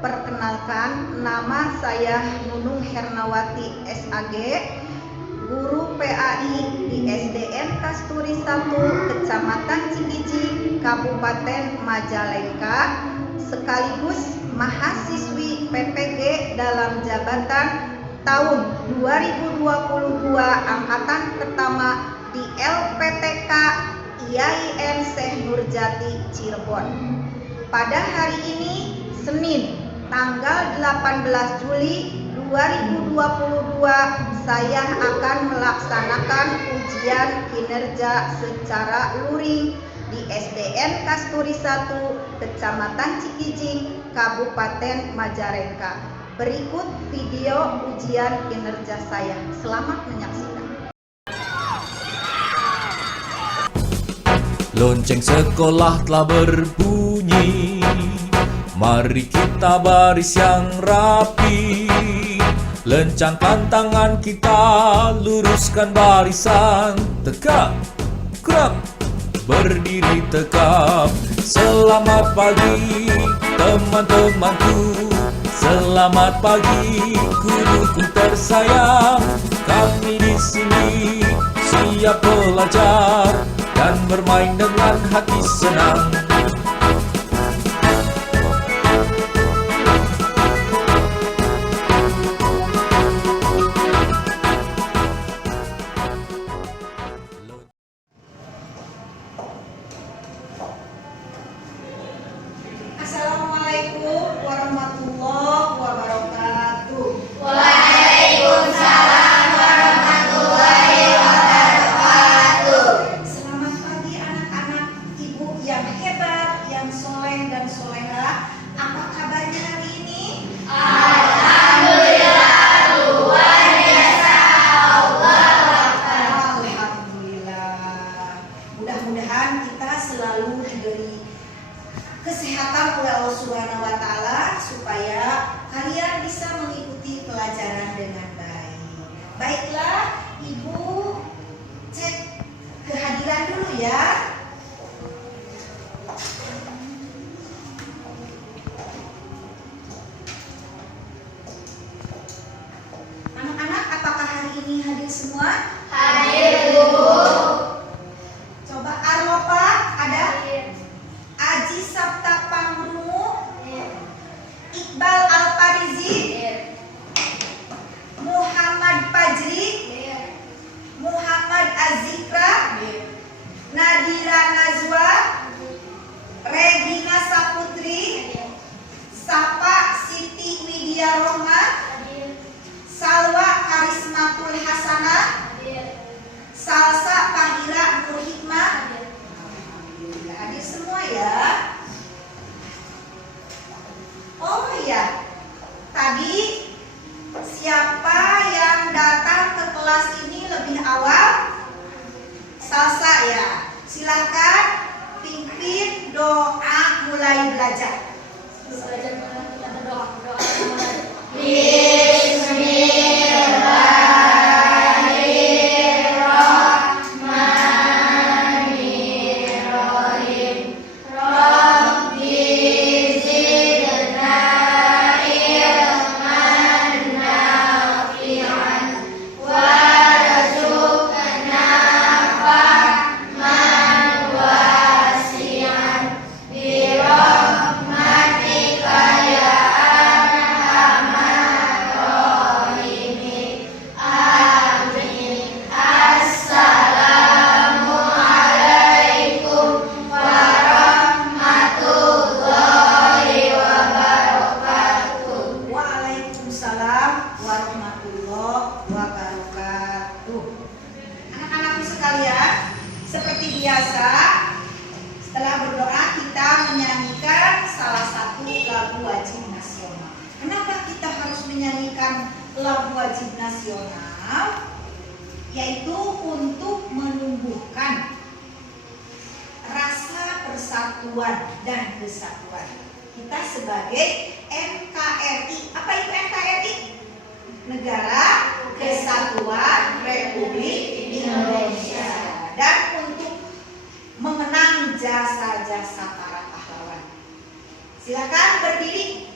Perkenalkan, nama saya Nunung Hernawati SAG, guru PAI di SDN Kasturi 1, Kecamatan Cikijing, Kabupaten Majalengka, sekaligus mahasiswi PPG dalam jabatan tahun 2022 angkatan pertama di LPTK IAIN Syekh Nurjati Cirebon. Pada hari ini, Senin, tanggal 18 Juli 2022, saya akan melaksanakan ujian kinerja secara luring di SDN Kasturi 1, Kecamatan Cikijing, Kabupaten Majalengka. Berikut video ujian kinerja saya. Selamat menyaksikan. Lonceng sekolah telah berbunyi, mari kita baris yang rapi. Lencangkan tangan kita, luruskan barisan. Tegak, gerak, berdiri tegap. Selamat pagi teman-temanku, selamat pagi guruku tersayang. Kami di sini siap belajar dan bermain dengan hati senang. Assalamualaikum warahmatullahi wabarakatuh. Waalaikumsalam warahmatullahi wabarakatuh. Selamat pagi anak-anak, ibu yang hebat, yang soleh dan soleha. Apa kabarnya hari ini? Alhamdulillah, luar biasa. Allah Akbar. Alhamdulillah. Mudah-mudahan kita selalu diberi kesehatan oleh Allah Subhanahu wa Ta'ala supaya kalian bisa mengikuti pelajaran dengan baik. Baiklah, ibu cek kehadiran dulu ya. Anak-anak, apakah hari ini hadir semua? Hadir, Bu. Coba Arlopa ada? Aji Sabta Pangrumu, Iqbal Alparizi, Muhammad Fajri, Muhammad Azikra, Nadira Nazwa, Regina Saputri, Sapa Siti Widya Rohma, Salwa Karismatul Hasanah, Salsa Fahira Nur Hikmah. Alhamdulillah, hadir semua ya. Oh iya, tadi siapa yang datang ke kelas ini lebih awal? Salsa ya. Silakan pimpin doa mulai belajar. Bismillahirrahmanirrahim. Rabbi zidna ilman nafi'an warzuqna fahman wasi'an birahmatika ya arhamar rahimin. Amin. Assalamualaikum warahmatullahi wabarakatuh. Waalaikumsalam warahmatullahi wabarakatuh. Anak-anakku sekalian, seperti biasa, setelah berdoa kita menyanyikan salah satu lagu wajib nasional. Kenapa kita harus menyanyikan lagu wajib nasional? Yaitu untuk menumbuhkan rasa persatuan dan kesatuan kita sebagai NKRI. Apa itu NKRI? Negara Kesatuan Republik Indonesia. Dan untuk mengenang jasa-jasa para pahlawan. Silakan berdiri.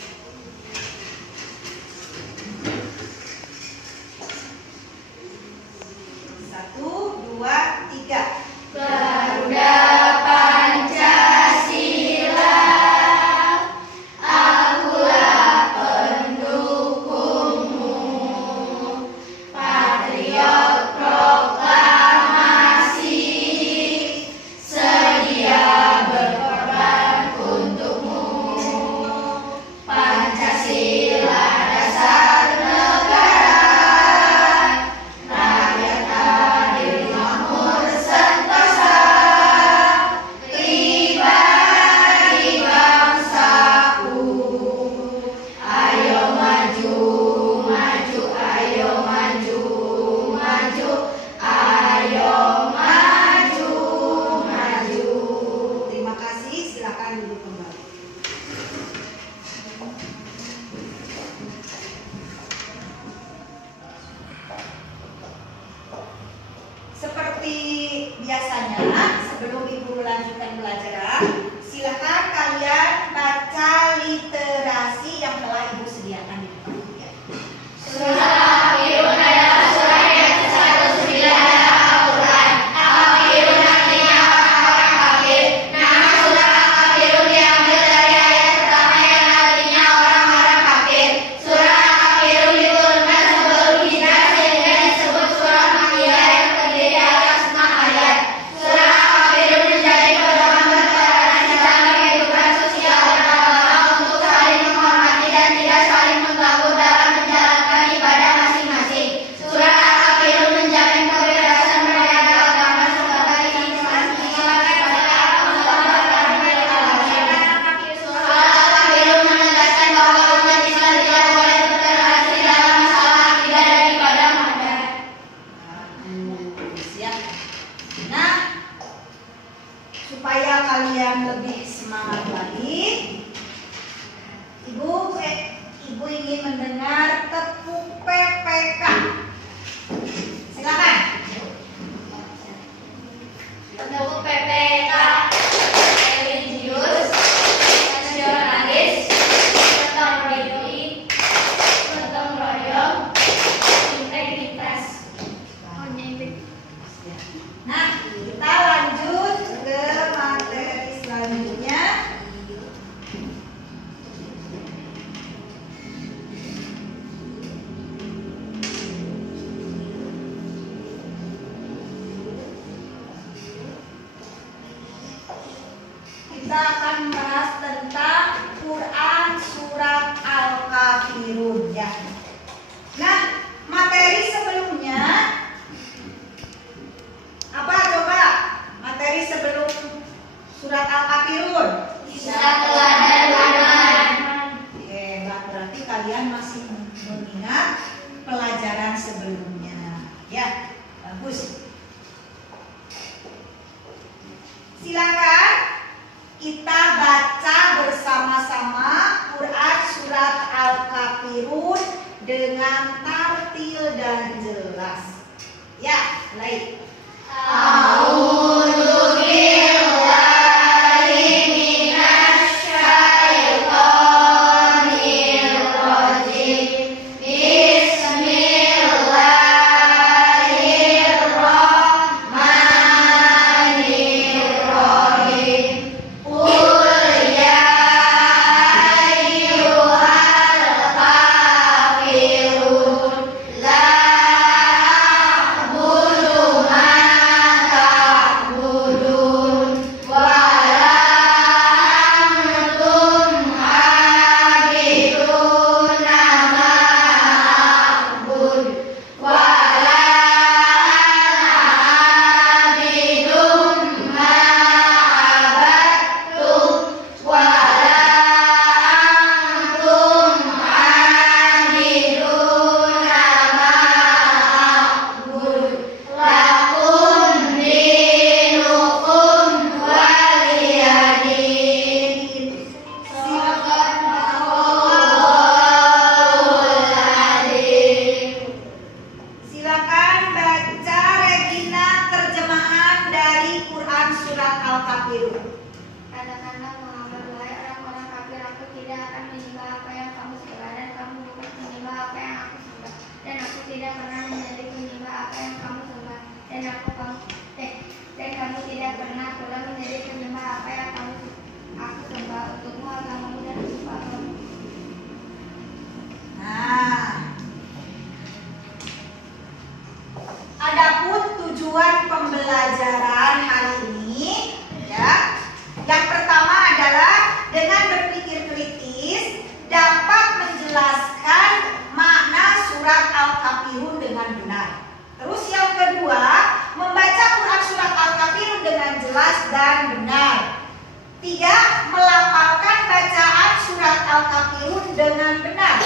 Al-Kafirun dengan benar.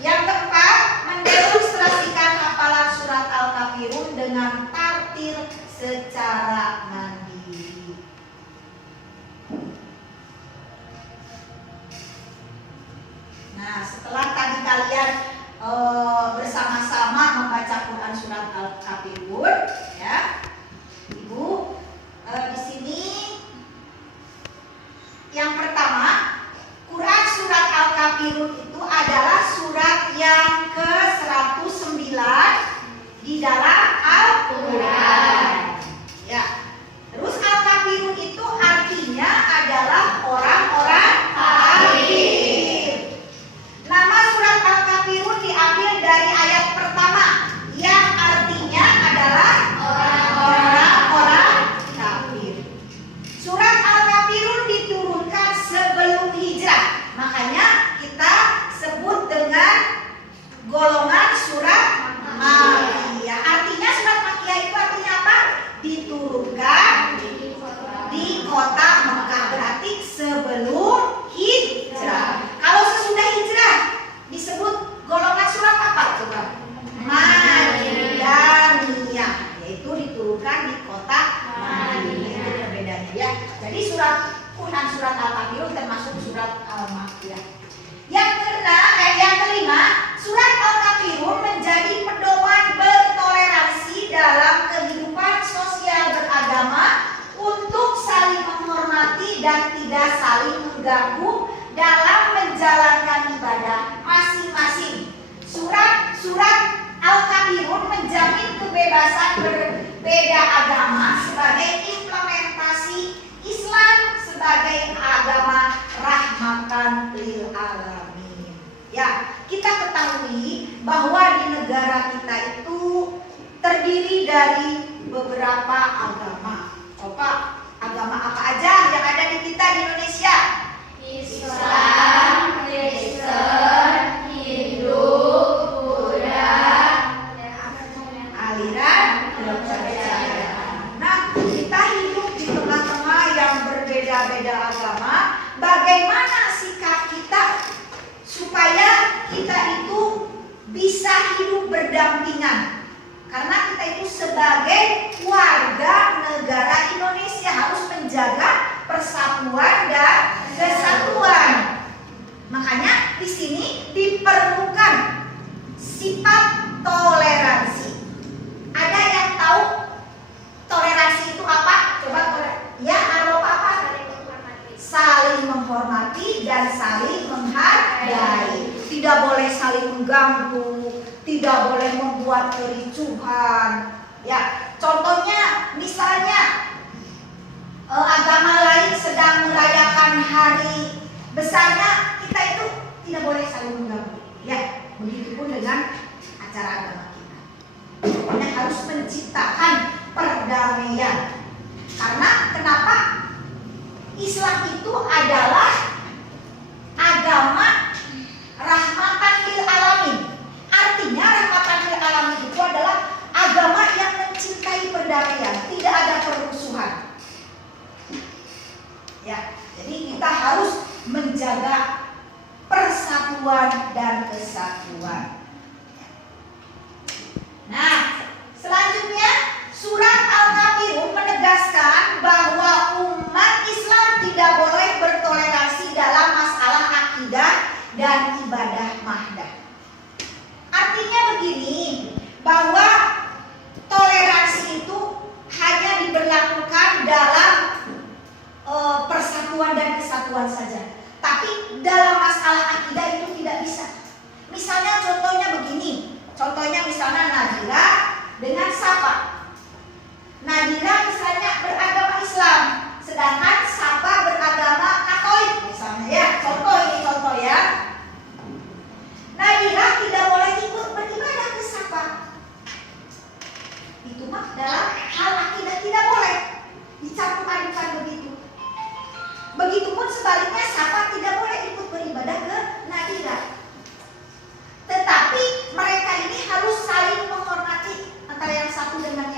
Yang keempat, mendemonstrasikan hafalan surat Al-Kafirun dengan tartil secara mandiri. Nah, setelah tadi kalian bersama-sama membaca Quran surat Al-Kafirun, ya, Ibu, di sini yang pertama, Quran surat Al-Kafirun itu adalah surat yang ke-109 di dalam Al-Quran. Ya. Terus Al-Kafirun itu artinya adalah orang-orang kafir. Nama surat Al-Kafirun diambil dari ayat pertama yang artinya adalah orang-orang kafir. Surat Al-Kafirun diturunkan sebelum hijrah. Makanya kita sebut dengan golongan surat Makkiyah. Artinya surat Makkiyah itu artinya apa? Diturunkan di kota Mekah, berarti sebelum hijrah. Kalau sesudah hijrah disebut golongan surat apa? Coba. Madaniyah, yaitu diturunkan di kota Madinah. Itu perbedaannya ya. Jadi surat Quran surat Al-Kafirun termasuk surat Al-Makkiyah. Yang kelima, surat Al-Kafirun menjadi pedoman bertoleransi dalam kehidupan sosial beragama untuk saling menghormati dan tidak saling mengganggu dalam menjalankan ibadah masing-masing. Surat Al-Kafirun menjamin kebebasan berbeda agama sebagai implementasi Islam sebagai agama rahmatan lil alamin. Ya, kita ketahui bahwa di negara kita itu terdiri dari beberapa agama. Coba, agama apa aja yang ada di kita di Indonesia? Islam, Kristen, Hindu, Buddha, Aliran kepercayaan. Nah, kita hidup di tengah-tengah yang berbeda-beda agama. Bagaimana sikap kita supaya kita itu bisa hidup berdampingan? Karena kita itu sebagai warga negara Indonesia harus menjaga persatuan dan kesatuan. Makanya di sini diperlukan sifat toleransi. Ada yang tahu toleransi itu apa? Coba ya, apa? Saling menghormati dan saling menghargai. Tidak boleh saling mengganggu, tidak boleh membuat kericuhan. Ya, contohnya misalnya agama lain sedang merayakan hari besarnya, kita itu tidak boleh saling mengganggu. Ya, begitupun dengan acara agama kita. Kita harus menciptakan perdamaian. Karena kenapa? Islam itu adalah agama rahmatan lil alamin. Artinya rahmatan lil alamin itu adalah agama yang mencintai perdamaian, tidak ada permusuhan. Ya, jadi kita harus menjaga persatuan dan kesatuan. Nah, selanjutnya surat Al-Kafirun menegaskan bahwa umat Islam tidak boleh bertoleransi dalam masalah akidah dan ibadah mahdah. Artinya begini, bahwa toleransi itu hanya diberlakukan dalam persatuan dan kesatuan saja. Tapi dalam masalah akidah itu tidak bisa. Misalnya misalnya Nadira dengan Safa. Nadira misalnya beragama Islam, sedangkan Safa beragama Katolik misalnya ya. Contoh ya. Nadira tidak boleh ikut beribadah ke Safa. Itu mah dalam hal akidah tidak boleh dicampur adukan begitu. Begitupun sebaliknya Safa tidak boleh ikut beribadah ke Nadira. Tetapi mereka ini harus saling menghormati antara yang satu dengan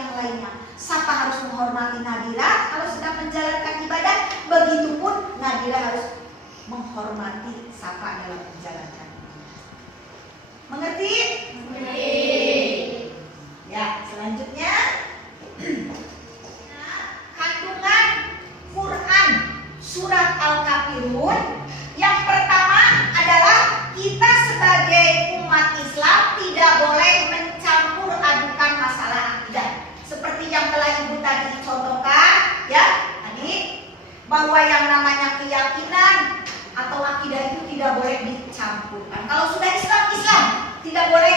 tidak boleh dicampurkan. Kalau sudah Islam, Islam, tidak boleh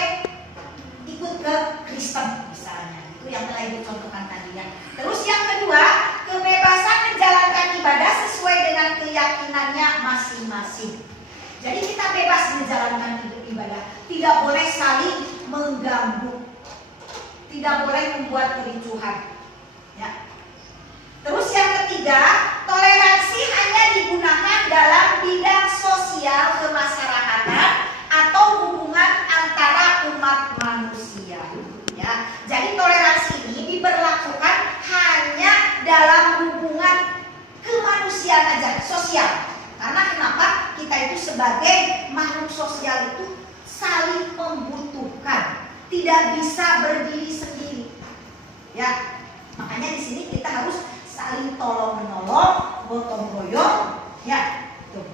ikut ke Kristen misalnya. Itu yang telah Ibu contohkan tadi ya. Terus yang kedua, kebebasan menjalankan ibadah sesuai dengan keyakinannya masing-masing. Jadi kita bebas menjalankan ibadah, tidak boleh saling mengganggu, tidak boleh membuat kericuhan. Ya. Terus yang ketiga, toleransi hanya digunakan dalam bidang sosial kemasyarakatan atau hubungan antara umat manusia. Ya, jadi toleransi ini diberlakukan hanya dalam hubungan kemanusiaan aja, sosial. Karena kenapa? Kita itu sebagai makhluk sosial itu saling membutuhkan, tidak bisa berdiri sendiri. Ya, makanya di sini kita harus saling tolong menolong, gotong royong. Ya, tuh.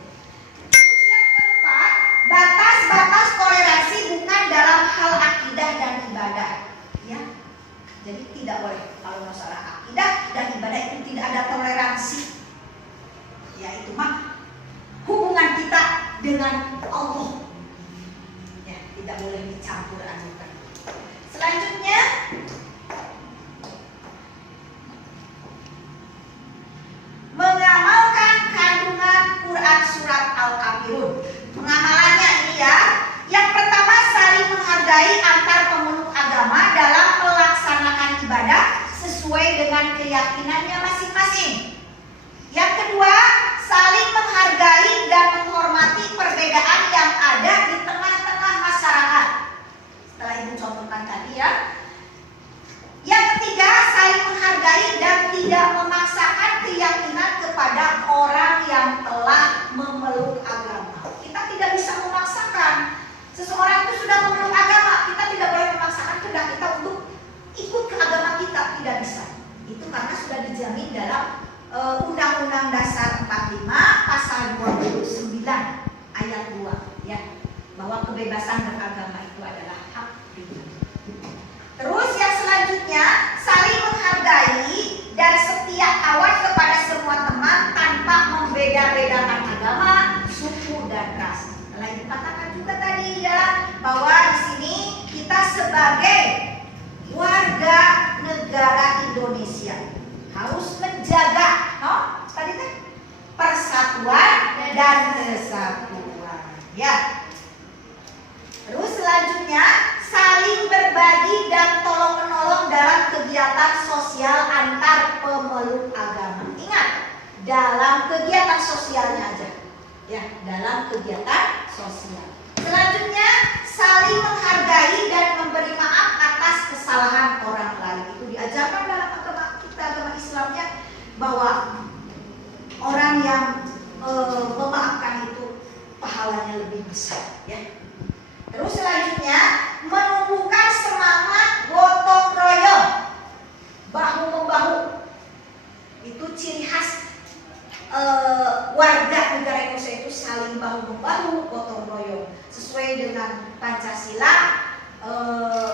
Terus yang keempat, batas-batas toleransi bukan dalam hal akidah dan ibadah. Ya, jadi tidak boleh kalau masalah akidah dan ibadah itu tidak ada toleransi. Ya, itu mah hubungan kita dengan Allah. Ya, tidak boleh dicampur adukan. Selanjutnya, mengamalkan kandungan Quran surat Al-Kafirun. Pengamalannya ini ya. Yang pertama, saling menghargai antar pemeluk agama dalam melaksanakan ibadah sesuai dengan keyakinannya masing-masing. Yang kedua, saling menghargai dan menghormati perbedaan yang ada di tengah-tengah masyarakat. Setelah Ibu contohkan tadi ya. Yang ketiga, saling menghargai dan tidak memaksakan keyakinan kepada orang yang telah memeluk agama. Kita tidak bisa memaksakan. Seseorang itu sudah memeluk agama, kita tidak boleh memaksakan kehendak kita untuk ikut ke agama kita, tidak bisa. Itu karena sudah dijamin dalam Undang-Undang Dasar 45 pasal 29 ayat 2 ya, bahwa kebebasan beragama itu adalah hak pribadi. Terus yang selanjutnya, saling menghargai dan setia kawan kepada semua teman tanpa membeda-bedakan agama, suku dan ras. Telah dikatakan juga tadi ya, bahwa di sini kita sebagai warga negara Indonesia harus menjaga, tadi kan persatuan dan kesatuan. Ya. Terus selanjutnya, saling berbagi dan tolong menolong dalam kegiatan sosial antar pemeluk agama. Ingat, dalam kegiatan sosialnya aja. Ya, dalam kegiatan sosial. Selanjutnya, saling menghargai dan memberi maaf atas kesalahan orang lain. Itu diajarkan dalam agama kita, agama Islamnya, bahwa orang yang memaafkan itu pahalanya lebih besar. Ya. Terus selanjutnya, menumbuhkan semangat gotong royong, bahu membahu. Itu ciri khas warga negara Indonesia itu saling bahu membahu, gotong royong, sesuai dengan Pancasila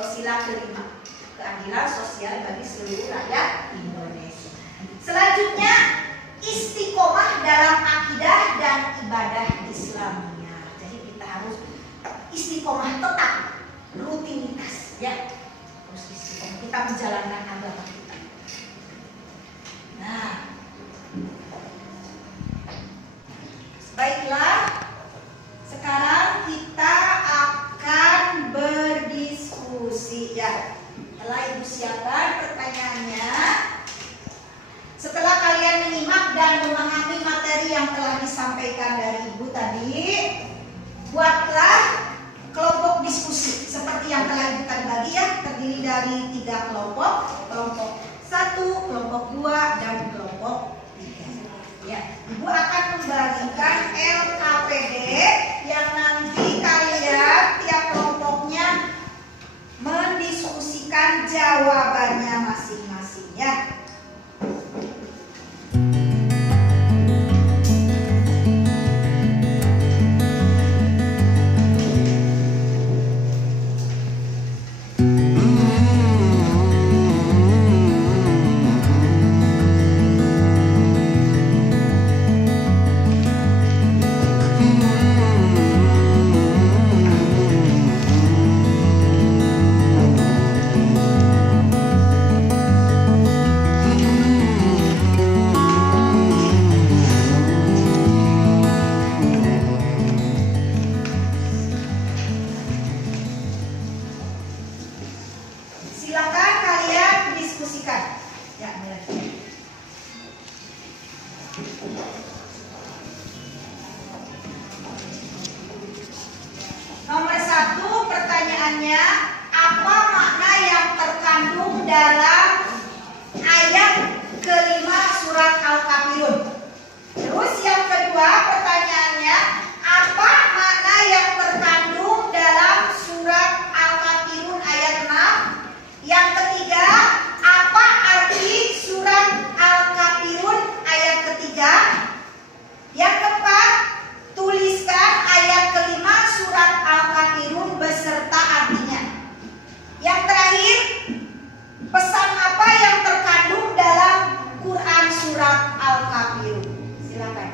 sila kelima, keadilan sosial bagi seluruh rakyat Indonesia. Selanjutnya, istiqomah dalam akidah dan ibadah Islamnya. Jadi kita harus istiqomah, tetap rutinitas ya, terus istiqomah kita menjalankan agama kita. Nah, baiklah, sekarang kita akan berdiskusi ya. Setelah Ibu siapkan pertanyaannya, setelah kalian menyimak dan memahami materi yang telah disampaikan dari Ibu tadi, buatlah kelompok diskusi seperti yang telah Ibu tadi bagi ya, terdiri dari 3 kelompok, kelompok 1, kelompok 2, dan kelompok pertanyaannya, apa makna yang terkandung dalam ayat kelima surat Al-Kafirun? Terus yang kedua pertanyaannya, apa makna yang terkandung dalam surat Al-Kafirun ayat 6? Yang ketiga, apa arti surat Al-Kafirun ayat ketiga? Yang keempat, tuliskan ayat kelima surat Al-Kafirun beserta artinya. Yang terakhir, pesan apa yang terkandung dalam Quran surat Al-Kafirun? Silakan.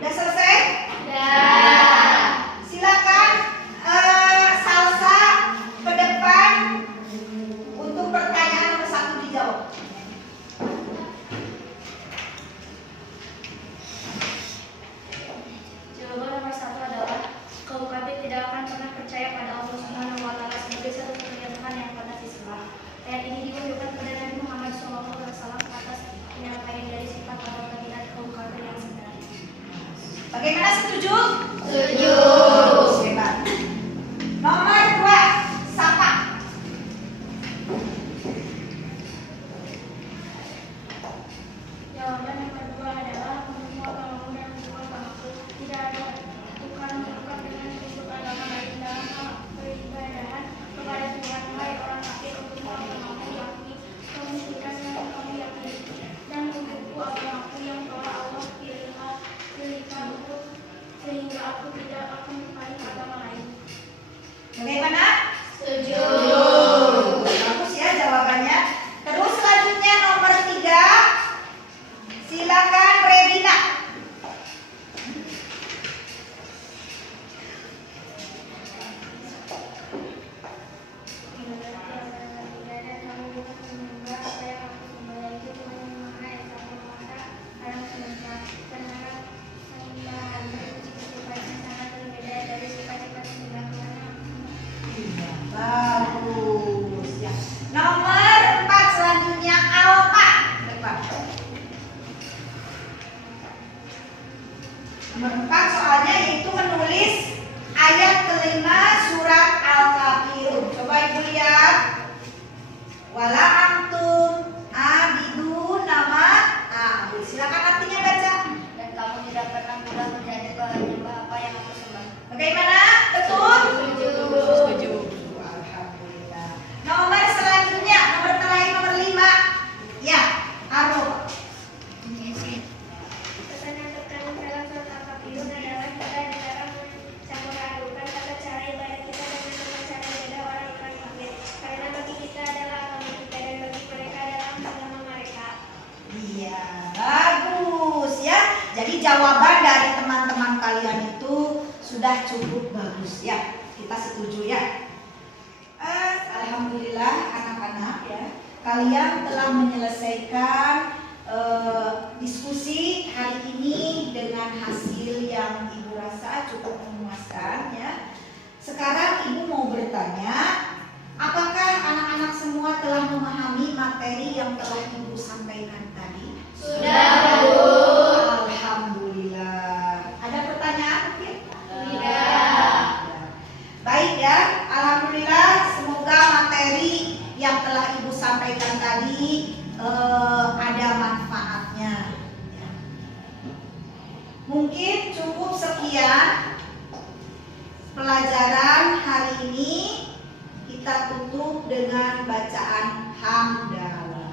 Udah selesai? Silakan Salsa ke depan untuk pertanyaan nomor 1 dijawab. Jawaban nomor 1 adalah kaum kafir tidak akan pernah percaya pada Allah Subhanahu wa taala sebagai satu-satunya Tuhan yang pantas disembah. Ayat ini ditujukan kepada Nabi Muhammad SAW atas penyampaian dari sifat atau tabiat kaum kafir yang sebenarnya. Bagaimana, setuju? Setuju. Hebat. Nomor 2, Sapa. Jawaban yang kedua adalah semua pembangunan dan bukan pemangku. Tidak ada bukan bukan dengan disebut agama lain dalam hal peribadahan kepada Tuhan. Hai orang kafir, untuk agamamu yakni kemusyrikan yang kamu yakini, dan untukku agamaku yang telah Allah pilihkan untuk sehingga aku tidak akan mencari agama lain. Bagaimana? Setuju. Bagus ya jawabannya. Terus selanjutnya nomor 3. Silakan Redina. Bagus ya. Nomor 4 selanjutnya Alpa. Depan. Nomor 4 soalnya yaitu menulis ayat kelima surat Al-Kafirun. Coba Ibu lihat. Wala antum abidun nama abud. Silakan artinya baca. Dan kamu tidak pernah pula menjadi penyembah apa yang aku sembah. Bagaimana? Betul? Setuju. Alhamdulillah. Nomor selanjutnya, nomor terakhir nomor 5. Ya, Arul. Pesan yang terkandung dalam surat Al-Kafirun adalah kita dilarang mencampur-adukan tata cara ibadah kita dengan tata cara ibadah orang-orang kafir. Karena bagi kita adalah agama kita dan bagi mereka adalah agama mereka. Iya, bagus ya. Jadi jawaban dari teman-teman kalian itu sudah cukup bagus ya. Kita setuju ya. Alhamdulillah anak-anak ya. Kalian telah menyelesaikan diskusi hari ini dengan hasil yang Ibu rasa cukup memuaskan ya. Sekarang Ibu mau bertanya, apakah anak-anak semua telah memahami materi yang telah Ibu sampaikan tadi? Sudah, Bu. Alhamdulillah. Ada pertanyaan mungkin? Tidak. Baik ya, alhamdulillah semoga materi yang telah Ibu sampaikan tadi ada manfaatnya. Ya. Mungkin cukup sekian pelajaran hari ini. Kita tutup dengan bacaan hamdalah.